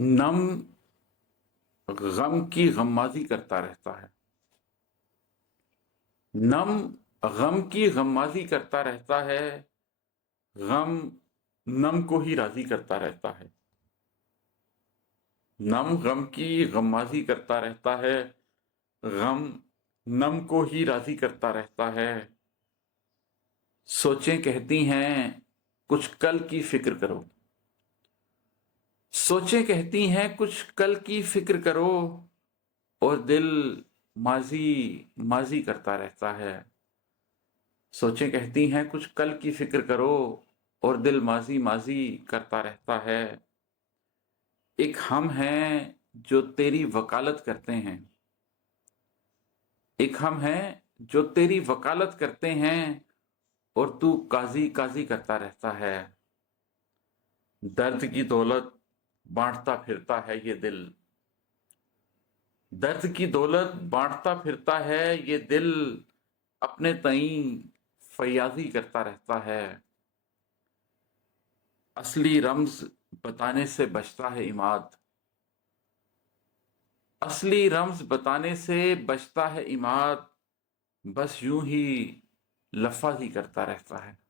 नम गम की गम्माजी करता रहता है। नम गम की गम्माजी करता रहता है। गम नम को ही राजी करता रहता है। नम गम की गम्माजी करता रहता है। गम नम को ही राजी करता रहता है। सोचें कहती हैं कुछ कल की फिक्र करो। सोचें कहती हैं कुछ कल की फिक्र करो, और दिल माजी माजी करता रहता है। सोचें कहती हैं कुछ कल की फिक्र करो, और दिल माजी माजी करता रहता है। एक हम हैं जो तेरी वकालत करते हैं। एक हम हैं जो तेरी वकालत करते हैं, और तू काजी काजी करता रहता है। दर्द की दौलत बांटता फिरता है ये दिल। दर्द की दौलत बांटता फिरता है ये दिल। अपने तई फयाजी करता रहता है। असली रम्ज बताने से बचता है इमाद। असली रम्ज बताने से बचता है इमाद। बस यूं ही लफाजी करता रहता है।